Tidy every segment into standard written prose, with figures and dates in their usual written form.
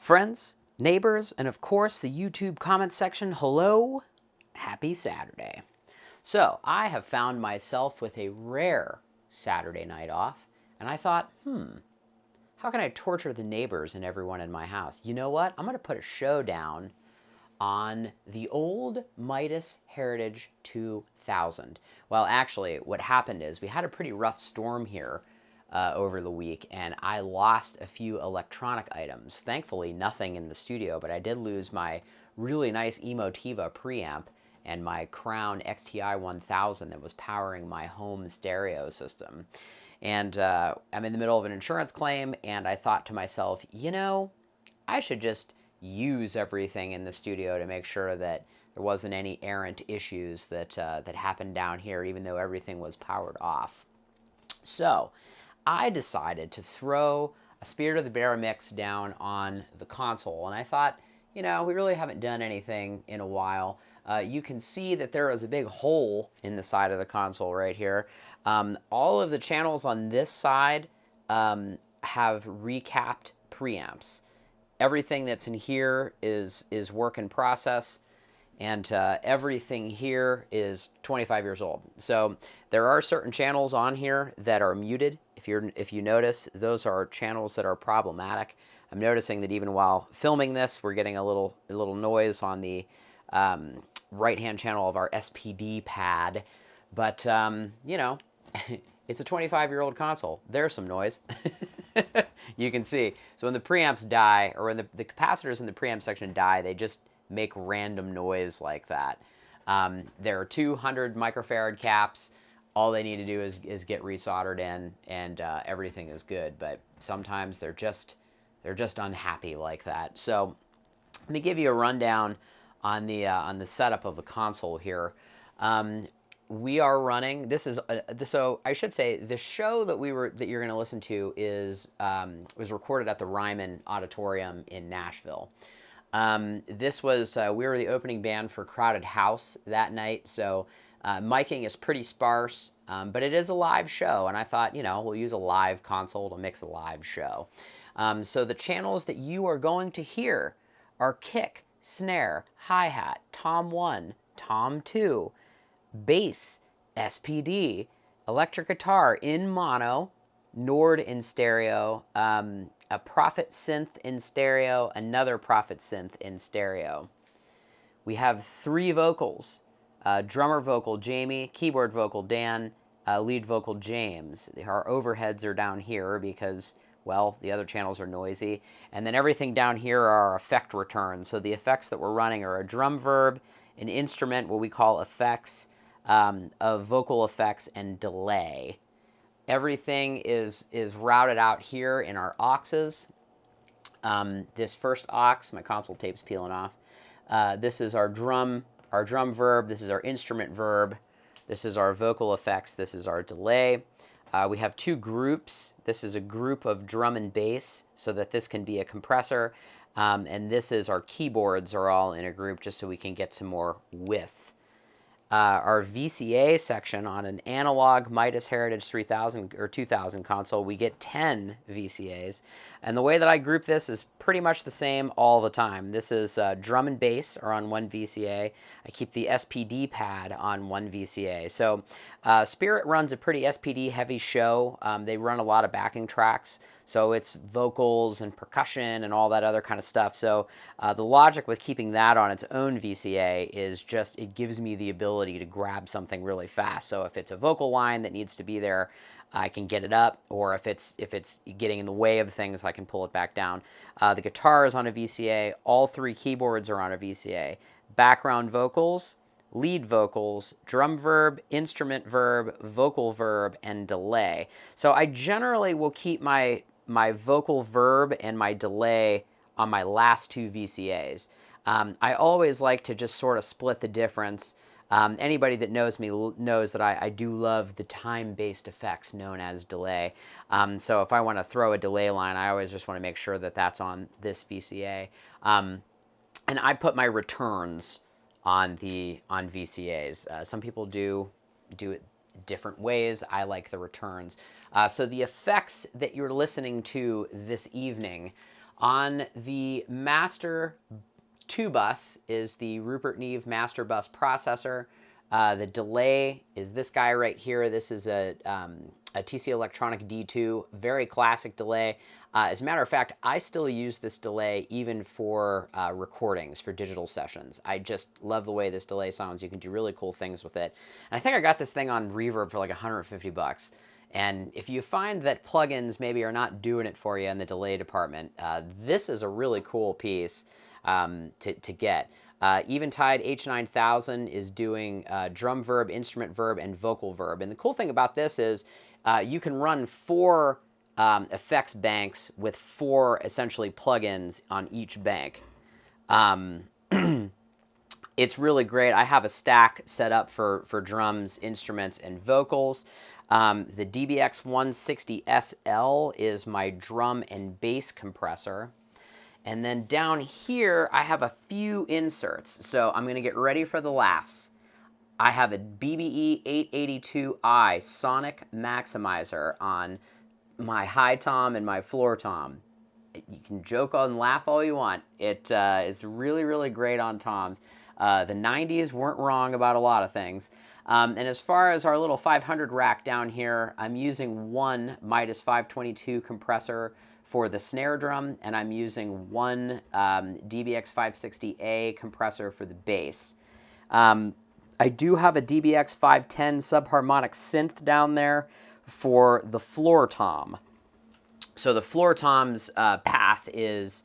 Friends, neighbors, and of course the YouTube comment section, hello, happy Saturday. So, I have found myself with a rare Saturday night off, and I thought, how can I torture the neighbors and everyone in my house? You know what? I'm going to put a show down on the old Midas Heritage 2000. Well, actually, what happened is we had a pretty rough storm here over the week, and I lost a few electronic items. Thankfully, nothing in the studio, but I did lose my really nice Emotiva preamp and my Crown XTI 1000 that was powering my home stereo system. And I'm in the middle of an insurance claim, and I thought to myself, I should just use everything in the studio to make sure that there wasn't any errant issues that happened down here, even though everything was powered off. So I decided to throw a Spirit of the Bear mix down on the console, and I thought, we really haven't done anything in a while. You can see that there is a big hole in the side of the console right here. All of the channels on this side have recapped preamps. Everything that's in here is work in process, and everything here is 25 years old. So there are certain channels on here that are muted. If you notice, those are channels that are problematic. I'm noticing that even while filming this, we're getting a little noise on the right-hand channel of our SPD pad. But it's a 25-year-old console. There's some noise. You can see. So when the preamps die, or when the capacitors in the preamp section die, they just make random noise like that. There are 200 microfarad caps. All they need to do is get resoldered in, and everything is good. But sometimes they're just unhappy like that. So let me give you a rundown on the setup of the console here. We are running. This is so I should say the show that you're going to listen to was recorded at the Ryman Auditorium in Nashville. This was we were the opening band for Crowded House that night, so miking is pretty sparse, but it is a live show, and I thought we'll use a live console to mix a live show. So the channels that you are going to hear are kick, snare, hi-hat, tom 1, tom 2, bass, SPD, electric guitar in mono, Nord in stereo, a Prophet synth in stereo, another Prophet synth in stereo. We have 3 vocals, drummer vocal Jamie, keyboard vocal Dan, lead vocal James. Our overheads are down here because, well, the other channels are noisy. And then everything down here are effect returns. So the effects that we're running are a drum verb, an instrument, what we call effects, of vocal effects, and delay. Everything is routed out here in our auxes. This first aux, my console tape's peeling off. This is our drum verb. This is our instrument verb. This is our vocal effects. This is our delay. We have 2 groups. This is a group of drum and bass, so that this can be a compressor. And this is our keyboards are all in a group, just so we can get some more width. Our VCA section on an analog Midas Heritage 3000 or 2000 console, we get 10 VCAs. And the way that I group this is pretty much the same all the time. This is drum and bass are on 1 VCA. I keep the SPD pad on 1 VCA. So Spirit runs a pretty SPD heavy show. They run a lot of backing tracks. So it's vocals and percussion and all that other kind of stuff. So the logic with keeping that on its own VCA is just it gives me the ability to grab something really fast. So if it's a vocal line that needs to be there, I can get it up, or if it's getting in the way of things, I can pull it back down. The guitar is on a VCA. All 3 keyboards are on a VCA. Background vocals, lead vocals, drum verb, instrument verb, vocal verb, and delay. So I generally will keep my vocal verb and my delay on my last 2 VCAs. I always like to just sort of split the difference. Anybody that knows me knows that I do love the time-based effects known as delay. So if I want to throw a delay line, I always just want to make sure that that's on this VCA. And I put my returns on VCAs. Some people do it different ways. I like the returns. So the effects that you're listening to this evening On the master 2 bus is the Rupert Neve master bus processor. The delay is this guy right here. This is a TC Electronic D2, very classic delay. As a matter of fact, I still use this delay even for recordings, for digital sessions. I just love the way this delay sounds. You can do really cool things with it. And I think I got this thing on Reverb for like 150 bucks. And if you find that plugins maybe are not doing it for you in the delay department, this is a really cool piece to get. Eventide H9000 is doing drum verb, instrument verb, and vocal verb. And the cool thing about this is you can run 4 effects banks with 4 essentially plugins on each bank. It's really great. I have a stack set up for drums, instruments, and vocals. The DBX 160 SL is my drum and bass compressor. And then down here, I have a few inserts. So I'm going to get ready for the laughs. I have a BBE 882i sonic maximizer on my high tom and my floor tom. You can joke and laugh all you want. It is really, really great on toms. The 90s weren't wrong about a lot of things. And as far as our little 500 rack down here, I'm using one Midas 522 compressor for the snare drum, and I'm using one DBX 560A compressor for the bass. I do have a DBX 510 subharmonic synth down there for the floor tom. So the floor tom's path is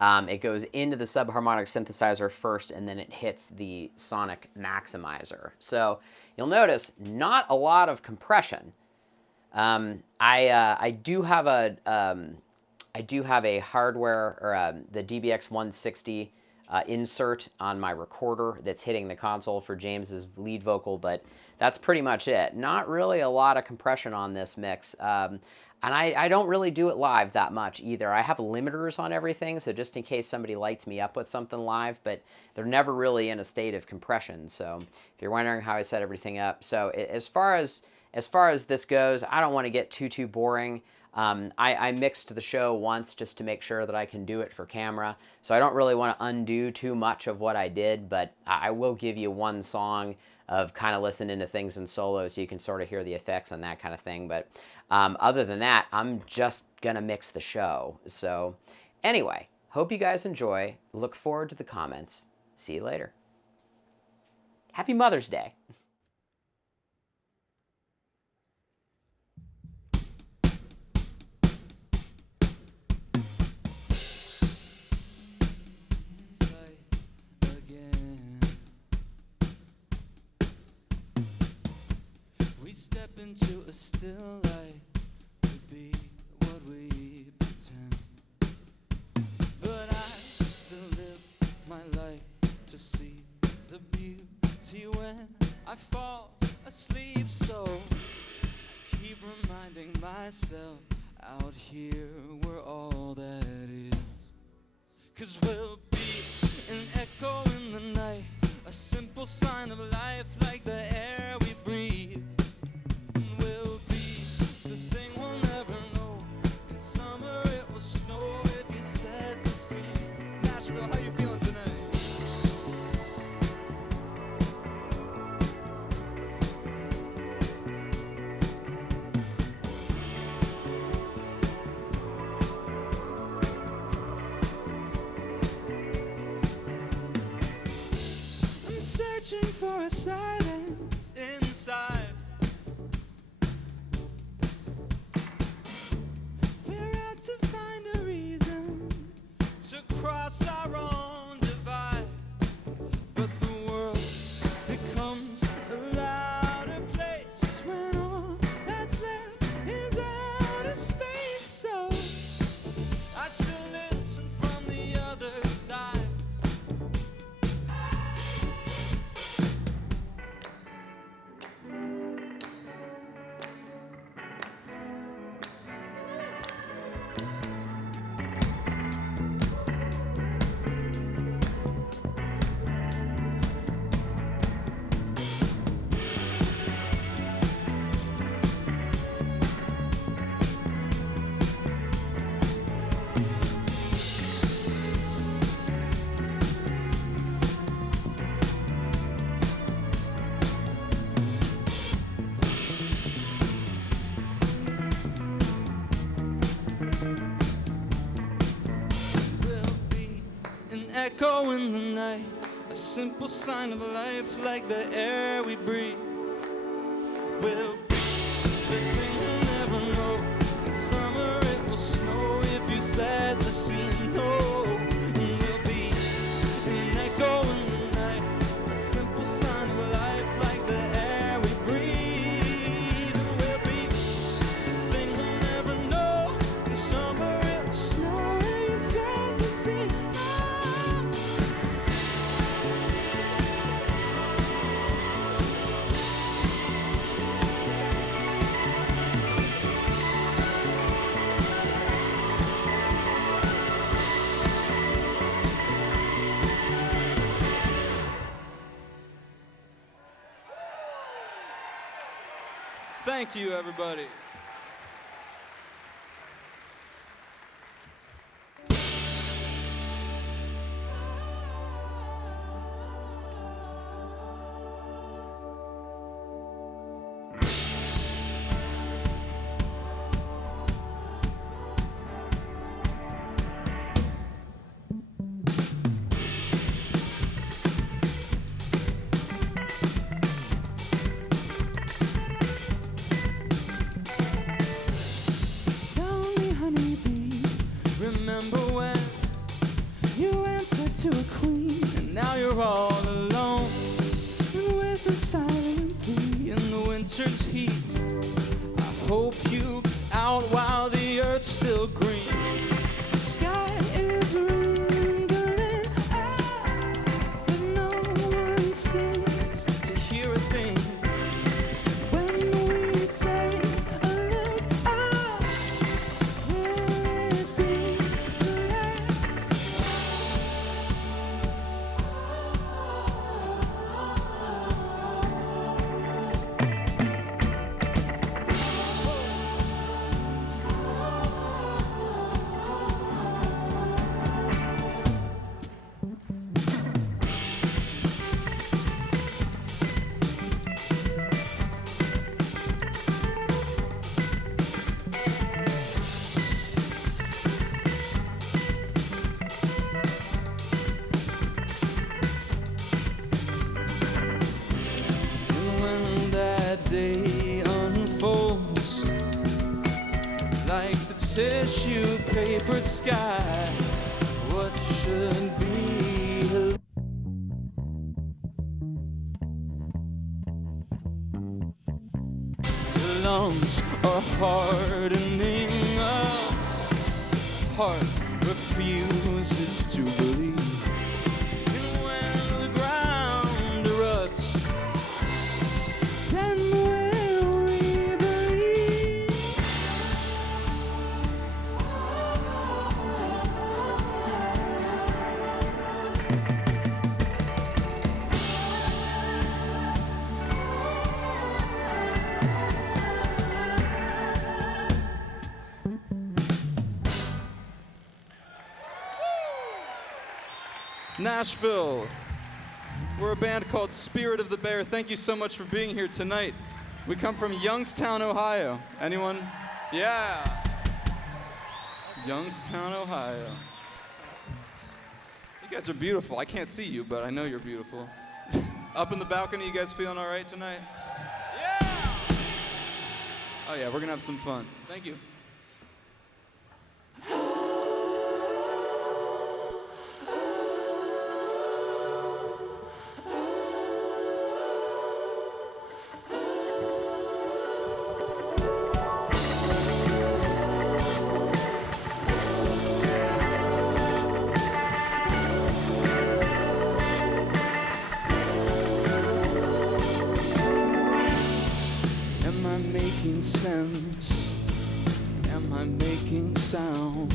it goes into the subharmonic synthesizer first, and then it hits the sonic maximizer. So you'll notice not a lot of compression. I do have a hardware or the DBX 160 insert on my recorder that's hitting the console for James's lead vocal, but that's pretty much it. Not really a lot of compression on this mix. And I don't really do it live that much either. I have limiters on everything, so just in case somebody lights me up with something live, but they're never really in a state of compression. So if you're wondering how I set everything up. So as far as this goes, I don't want to get too boring. I mixed the show once just to make sure that I can do it for camera. So I don't really want to undo too much of what I did, but I will give you one song of kind of listening to things in solo so you can sort of hear the effects and that kind of thing. But other than that, I'm just going to mix the show. So anyway, hope you guys enjoy. Look forward to the comments. See you later. Happy Mother's Day. Step into a still life to be what we pretend, but I still live my life to see the beauty when I fall asleep. So I keep reminding myself out here we're all that is, 'cause we'll be an echo in the night, a simple sign of life like the air we breathe. How you feeling tonight? echo in the night, a simple sign of life like the air we breathe. We'll be the thing you'll never know. In summer it will snow if you said the sea no. And we'll be an echo in the night, a simple sign of life like the air we breathe. And we'll be the thing you'll never know. In summer it will snow if you said the sea no. Thank you, everybody. Tell me, honeybee, remember when you answered to a queen, and now you're all alone, and with a silent plea in the winter's heat, I hope you get out while the earth's still green. The sky is wrinkling out, but no one seems to hear a thing. When we take a look up, will it be the last? And when that day unfolds like the tissue papered sky, what should be the lungs are hardening up, heart refuses to believe. And when the ground erupts, then will we believe? Nashville. We're a band called Spirit of the Bear. Thank you so much for being here tonight. We come from Youngstown, Ohio. Anyone? Yeah. Youngstown, Ohio. You guys are beautiful. I can't see you, but I know you're beautiful. Up in the balcony, you guys feeling all right tonight? Yeah! Oh yeah, we're gonna have some fun. Thank you. Am I making sense? Am I making sound?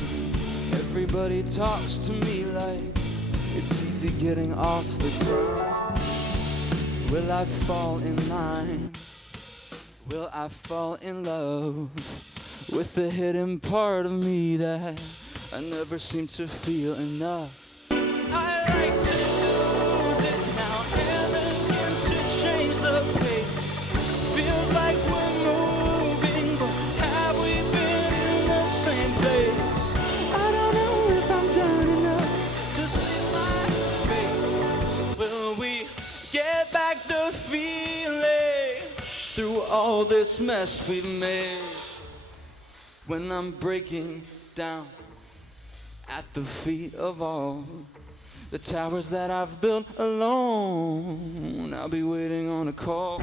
Everybody talks to me like it's easy getting off the ground. Will I fall in line? Will I fall in love with the hidden part of me that I never seem to feel enough? I like to lose it now and then to change the pace. Feels like we're moving, but have we been in the same place? I don't know if I'm done enough to sing my all this mess we've made. When I'm breaking down at the feet of all the towers that I've built alone, I'll be waiting on a call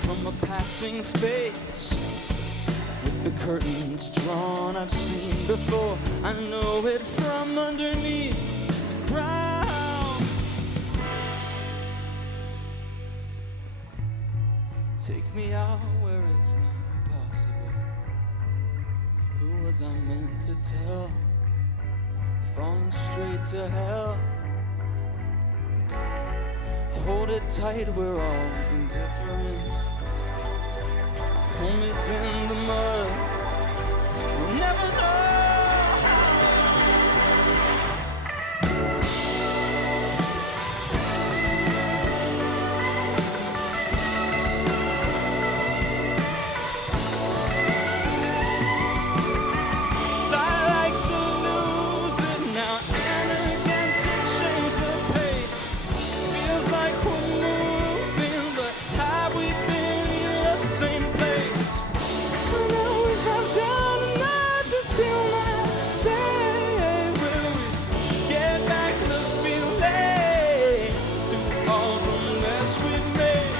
from a passing face. With the curtains drawn, I've seen before. I know it from underneath the ground. Take me out where it's not possible. Who was I meant to tell? Falling straight to hell. Hold it tight, we're all indifferent. Home is in the mud. We'll never know how long. I like to lose it now and again to change the pace. Feels like we're moving, but have we been in the same place? I know we have done enough to seal my day. Will we get back the feeling through all the mess we've made?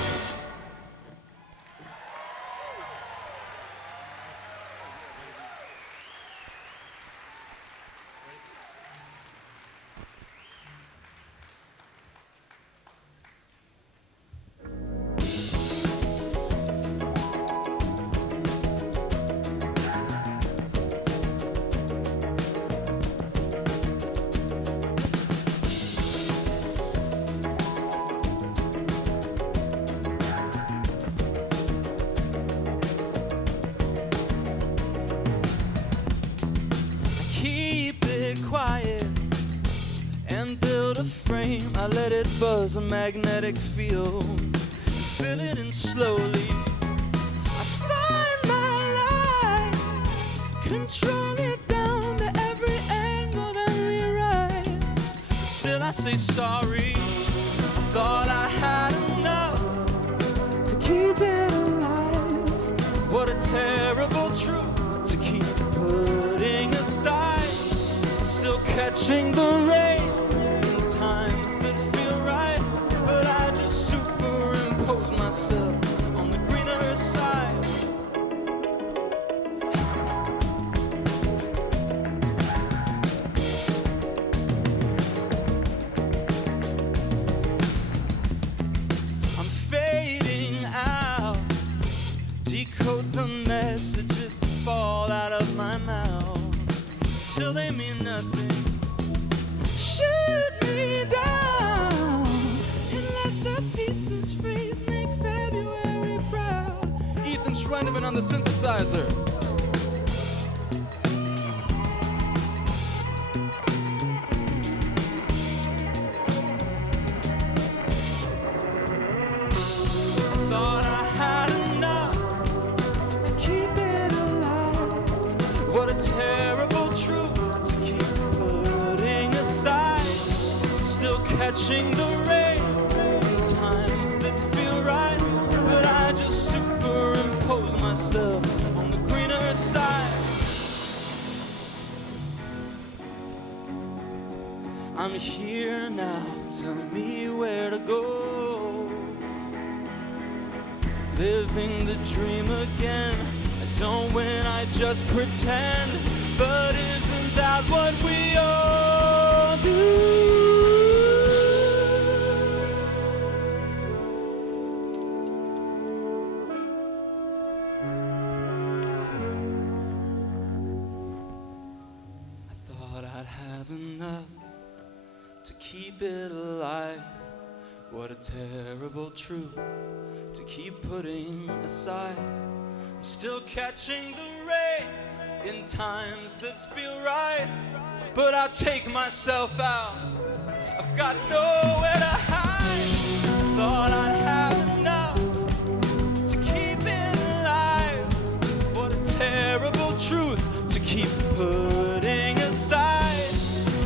Keep it quiet and build a frame. I let it buzz a magnetic field and fill it in slowly. I find my light, control it down to every angle, then rewrite. Still I say sorry. I thought I had enough to keep it alive. What a terrible truth to keep putting aside. Still catching the rain in times that feel right, but I just superimpose myself on the greener side. I'm fading out, decode the messages that fall out of my mouth till they mean nothing. Shoot me down and let the pieces freeze, make February proud. Ethan Schweineman on the synthesizer. Thought I had enough to keep it alive. What a terrible truth to keep putting aside. Still catching the rain in times that feel right, but I just superimpose myself on the greener side. I'm here now, tell me where to go. Living the dream again. I don't win, I just pretend. But isn't that what we all do? I thought I'd have enough to keep it alive. What a terrible truth to keep putting aside. I'm still catching the rain in times that feel right, but I'll take myself out. I've got nowhere to hide. Thought I'd have enough to keep it alive. What a terrible truth to keep putting aside.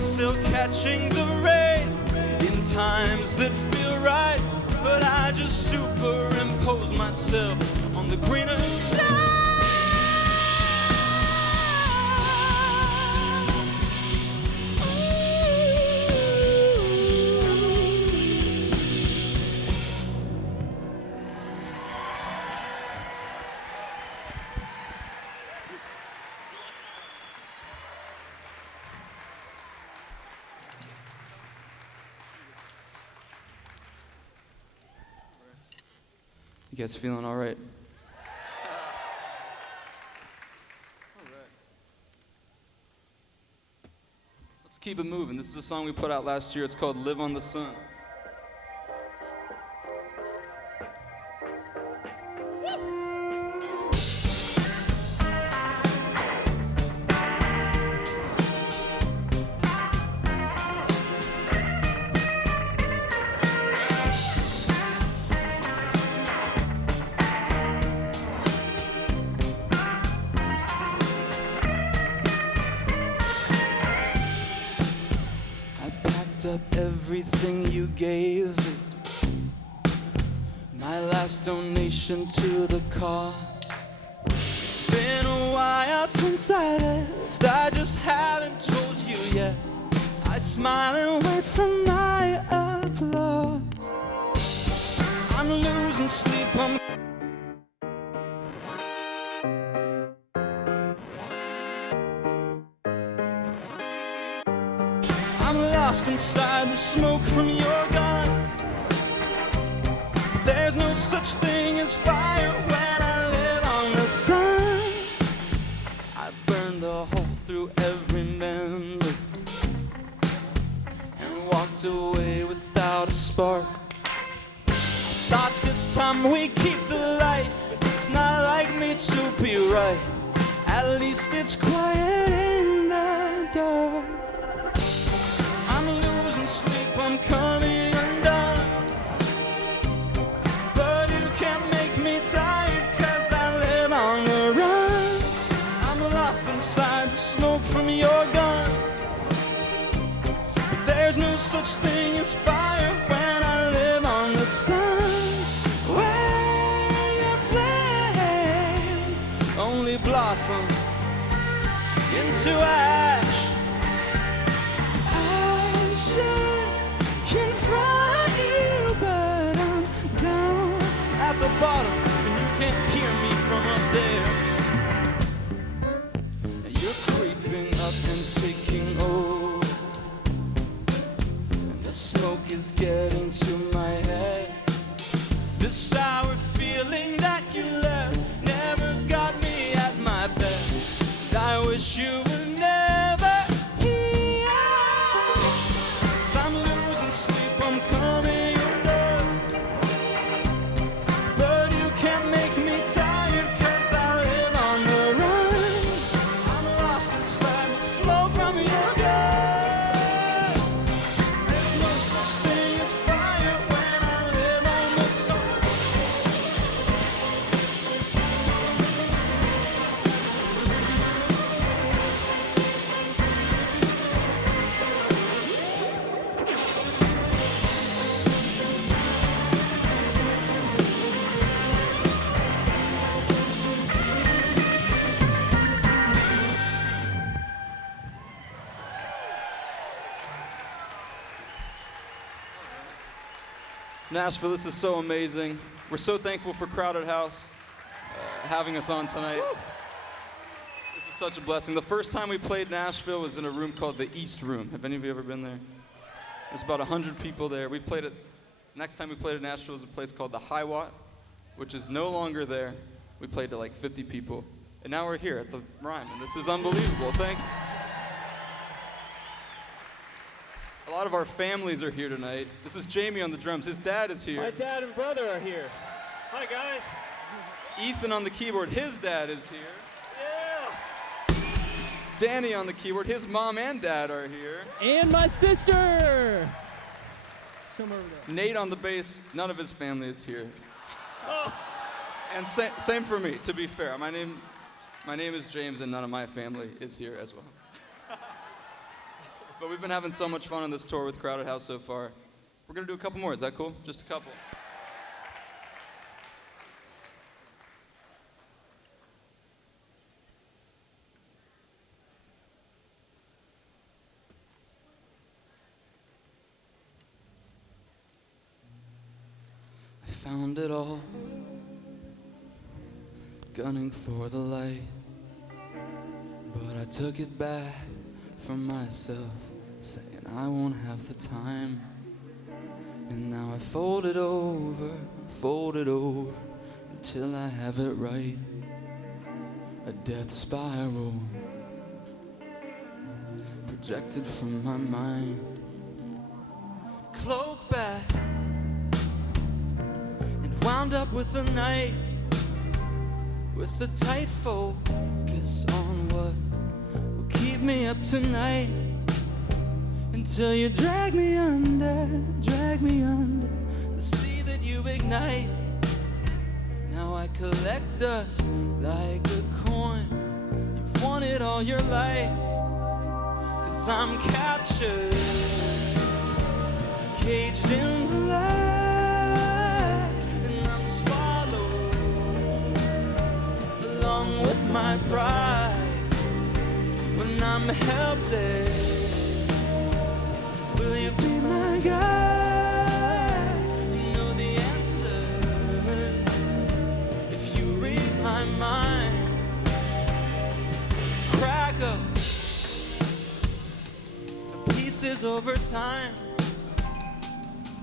Still catching the rain in times that feel right, but I just superimpose myself yourself on the greener side. You guys feeling all right? All right. Let's keep it moving. This is a song we put out last year. It's called Live on the Sun. Up everything you gave me, my last donation to the cause. It's been a while since I left, I just haven't told you yet. I smile and wait for my applause. I'm losing sleep, I'm lost inside the smoke from your gun. There's no such thing as fire when I live on the sun. I burned a hole through every memory and walked away without a spark. I thought this time we'd keep the light, but it's not like me to be right. At least it's quiet in the dark. I'm losing sleep, I'm coming undone. But you can't make me tired, 'cause I live on the run. I'm lost inside the smoke from your gun. But there's no such thing as fire when I live on the sun. Where your flames only blossom into ash. Can fry you, but I'm down at the bottom, and you can't hear me from up there. And you're creeping up and taking over, and the smoke is getting to my head. The sour feeling that you left never got me at my best. I wish you were never here. 'Cause I'm losing sleep, I'm coming undone. But you can't make me tired, 'cause I live on the run. I'm lost inside the smoke from your gun. There's no such thing as fire when I live on the sun. Nashville, this is so amazing. We're so thankful for Crowded House having us on tonight. This is such a blessing. The first time we played Nashville was in a room called the East Room. Have any of you ever been there? There's about 100 people there. We've played it. Next time we played at Nashville was a place called the High Watt, which is no longer there. We played to like 50 people. And now we're here at the Ryman. This is unbelievable. Thank you. A lot of our families are here tonight. This is Jamie on the drums. His dad is here. My dad and brother are here. Hi, guys. Ethan on the keyboard. His dad is here. Yeah. Danny on the keyboard. His mom and dad are here. And my sister. Somewhere over there. Nate on the bass. None of his family is here. Oh. And same for me, to be fair. My name is James, and none of my family is here as well. But we've been having so much fun on this tour with Crowded House so far. We're going to do a couple more. Is that cool? Just a couple. found it all, gunning for the light. But I took it back from myself, saying I won't have the time. And now I fold it over until I have it right. A death spiral projected from my mind. Cloak back and wound up with a knife, with a tight focus on what will keep me up tonight. Until you drag me under the sea that you ignite. Now I collect dust like a coin. You've won it all your life. 'Cause I'm captured, caged in the light, and I'm swallowed along with my pride. When I'm helpless, will you be my guide? You know the answer if you read my mind. Crack up the pieces over time.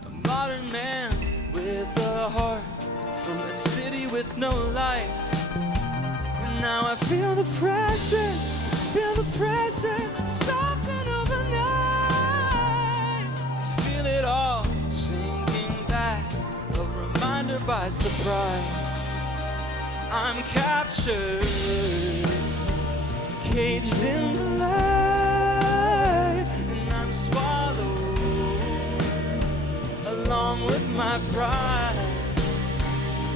A modern man with a heart from a city with no life. And now I feel the pressure soften overnight. Feel it all sinking back, a reminder by surprise. I'm captured, caged in the light, and I'm swallowed along with my pride.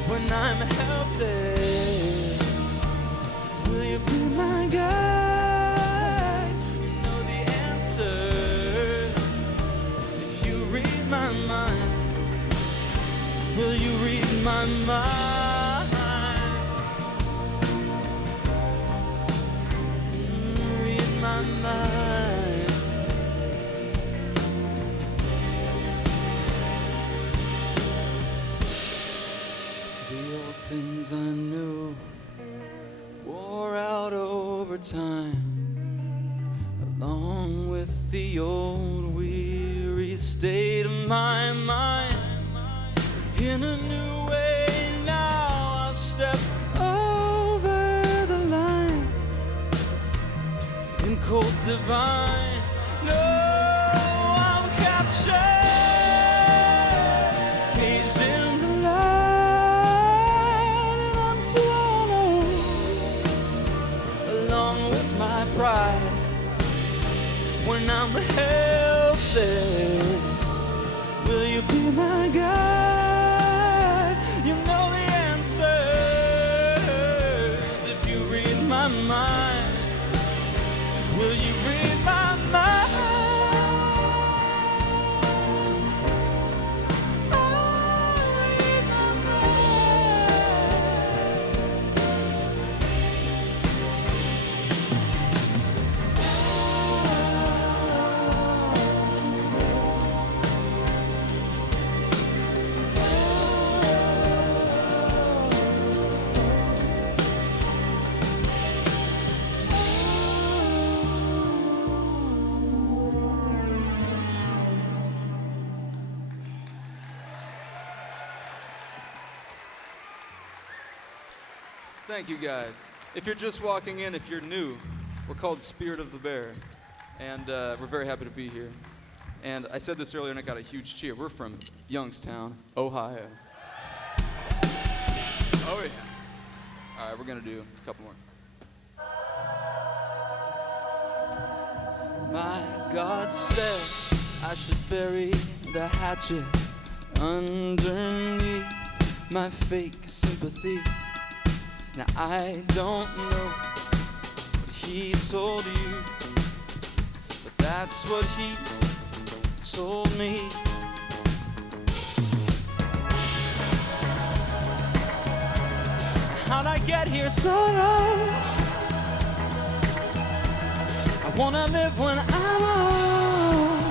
When I'm helpless, will you be my guide? You know the answer if you read my mind. Will you read my mind? Read my mind. The old things I knew wore out over time, along with the old weary state of my mind. In a new way now I'll step over the line, in cold divine. No, I'm captured, caged in the light, and I'm swallowed along with my pride. When I'm helpless, will you be my guide? You know the answers if you read my mind. Will you read my mind? Oh, read my Thank you guys. If you're just walking in, if you're new, we're called Spirit of the Bear, and we're very happy to be here. And I said this earlier and I got a huge cheer. We're from Youngstown, Ohio. Oh yeah. All right, we're gonna do a couple more. My God said I should bury the hatchet underneath my fake sympathy. Now I don't know what he told you, but that's what he told me. How'd I get here so low? I wanna live when I'm old,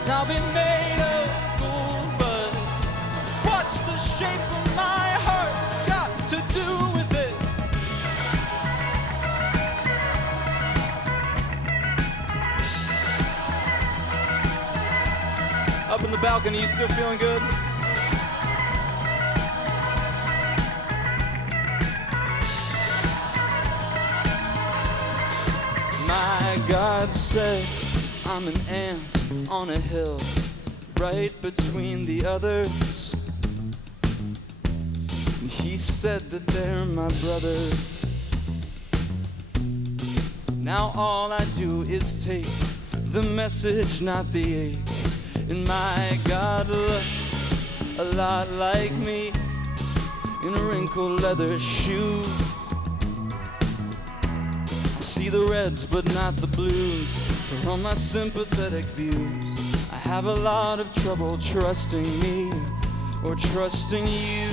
and I'll be made of gold, but watch the Up in the balcony, you still feeling good? My God said I'm an ant on a hill, right between the others. And he said that they're my brother. Now all I do is take the message, not the ache. And my God looks a lot like me in wrinkled leather shoes. I see the reds but not the blues for all my sympathetic views. I have a lot of trouble trusting me or trusting you.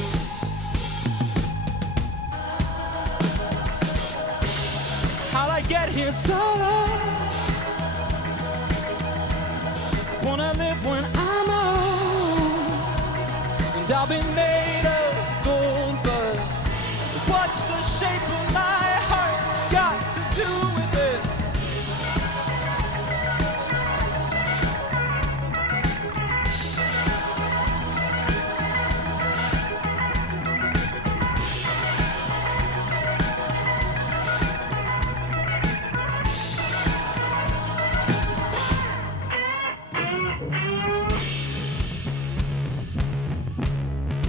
How'd I get here so low? Wanna live when I'm old, and I'll be made of gold, but what's the shape of my heart got to do with it?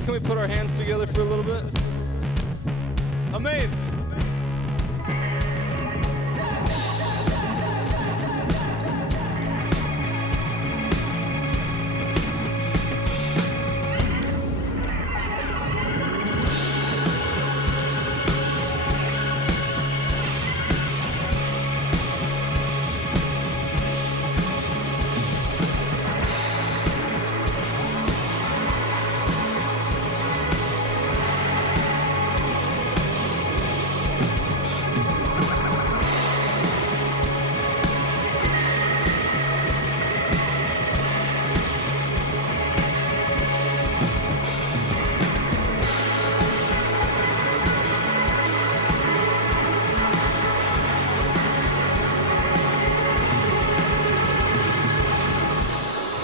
Can we put our hands together for a little bit? Amazing.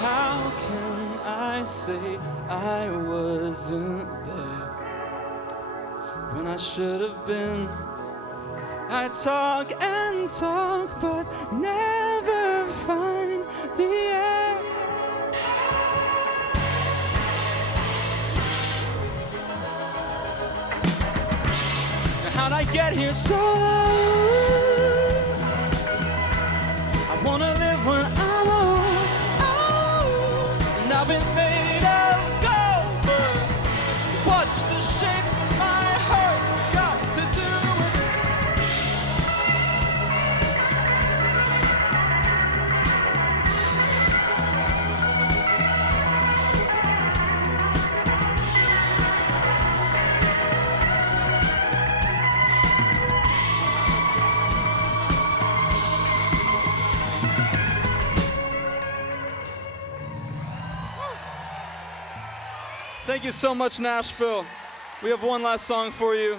How can I say I wasn't there when I should have been? I talk and talk, but never find the end. How'd I get here so low? I wanna live when I'm old, and I've been made of gold, but what's the shape of my heart got to do with it? Thank you so much, Nashville. We have one last song for you.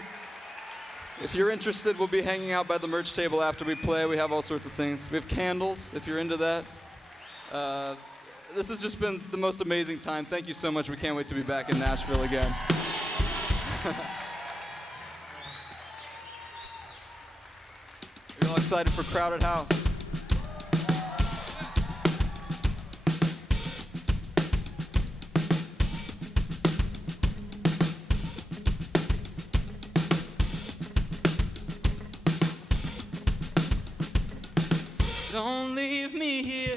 If you're interested, we'll be hanging out by the merch table after we play. We have all sorts of things. We have candles, if you're into that. This has just been the most amazing time. Thank you so much. We can't wait to be back in Nashville again. You're all excited for Crowded House. Don't leave me here.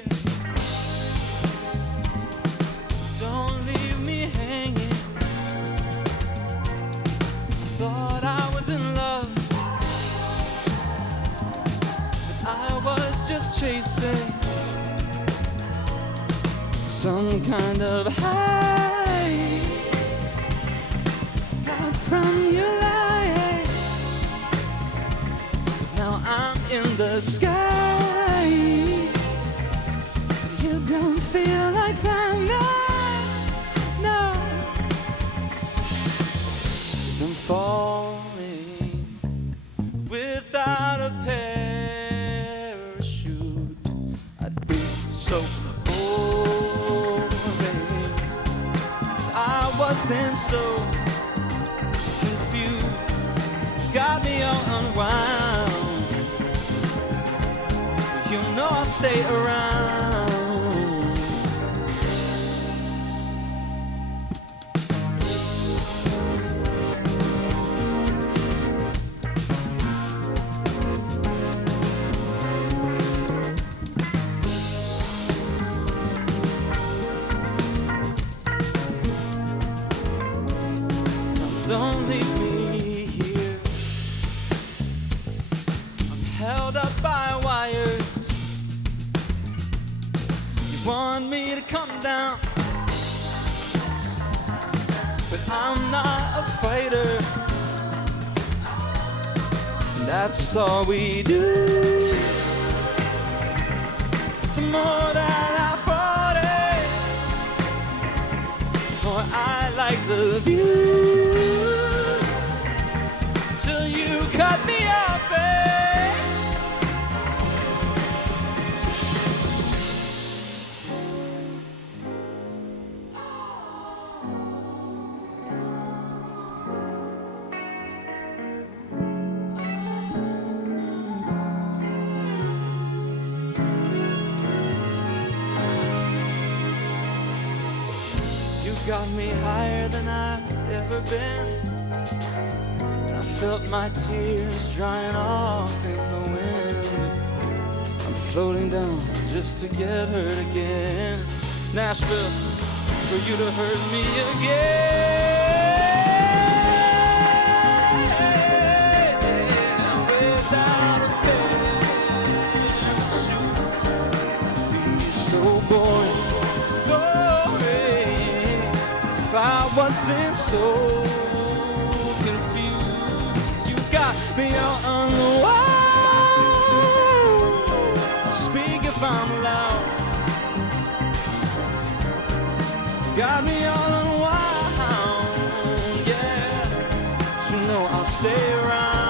Don't leave me hanging. Thought I was in love, but I was just chasing some kind of high. Got from your light. Now I'm in the sky. You don't feel like that, no, no. 'Cause I'm falling without a parachute. I'd be so boring wasn't so confused. Got me all unwound. You know I'll stay around. Don't leave me here. I'm held up by wires. You want me to come down, but I'm not a fighter. That's all we do. The more that I fought it, the more I like the view. Till you cut me off, You got me higher than I've ever been. I felt my tears drying off in the wind. I'm floating down just to get hurt again. Nashville, for you to hurt me again. Without a parachute, please, so boring. If I wasn't so me out on the wall. Speak if I'm loud. Got me all unwound. Yeah, but you know I'll stay around.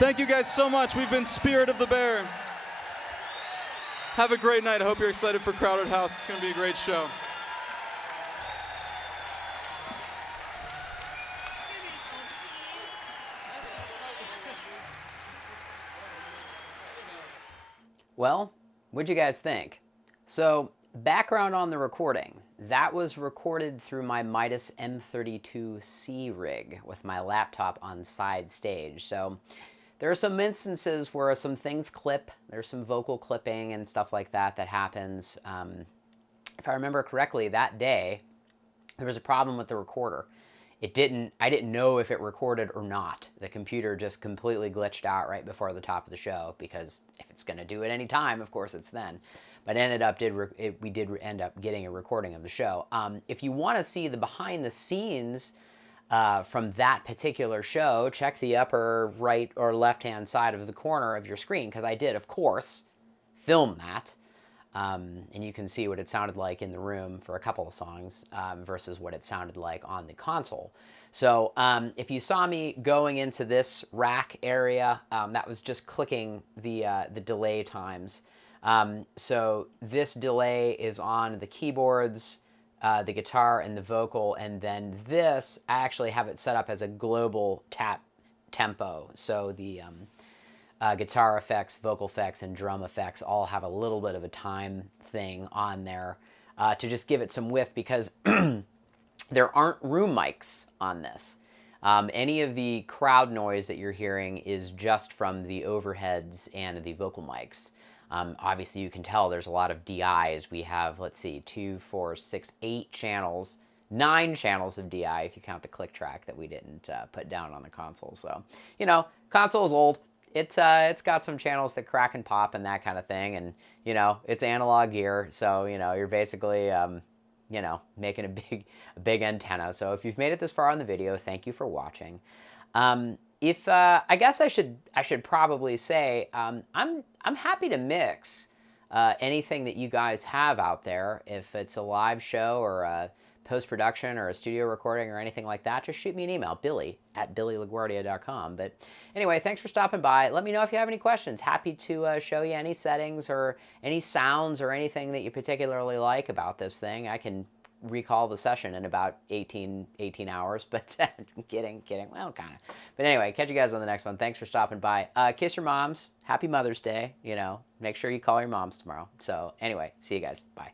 Thank you guys so much. We've been Spirit of the Bear. Have a great night. I hope you're excited for Crowded House. It's going to be a great show. Well, what'd you guys think? So, background on the recording. That was recorded through my Midas M32C rig with my laptop on side stage. So, there are some instances where some things clip. There's some vocal clipping and stuff like that that happens. If I remember correctly, that day, there was a problem with the recorder. I didn't know if it recorded or not. The computer just completely glitched out right before the top of the show, because if it's going to do it any time, of course it's then. But we did end up getting a recording of the show. If you want to see the behind the scenes from that particular show, check the upper right or left-hand side of the corner of your screen, because I did, of course, film that. And you can see what it sounded like in the room for a couple of songs versus what it sounded like on the console. So if you saw me going into this rack area, that was just clicking the delay times. So this delay is on the keyboards, the guitar, and the vocal, and then this, I actually have it set up as a global tap tempo. So the guitar effects, vocal effects, and drum effects all have a little bit of a time thing on there to just give it some width, because there aren't room mics on this. Any of the crowd noise that you're hearing is just from the overheads and the vocal mics. Obviously, you can tell there's a lot of DIs. We have, let's see, 2, 4, 6, 8 channels 9 channels of DI if you count the click track that we didn't put down on the console. So, console's old. It's got some channels that crack and pop and that kind of thing, and it's analog gear, so you're basically making a big antenna. So if you've made it this far on the video, thank you for watching. If I guess I should probably say I'm happy to mix anything that you guys have out there. If it's a live show or a post-production or a studio recording or anything like that, just shoot me an email, billy@billylaguardia.com. But anyway, thanks for stopping by. Let me know if you have any questions. Happy to show you any settings or any sounds or anything that you particularly like about this thing. I can recall the session in about 18 hours, but kidding. Well, kind of. But anyway, catch you guys on the next one. Thanks for stopping by. Kiss your moms. Happy Mother's Day. Make sure you call your moms tomorrow. So anyway, see you guys. Bye.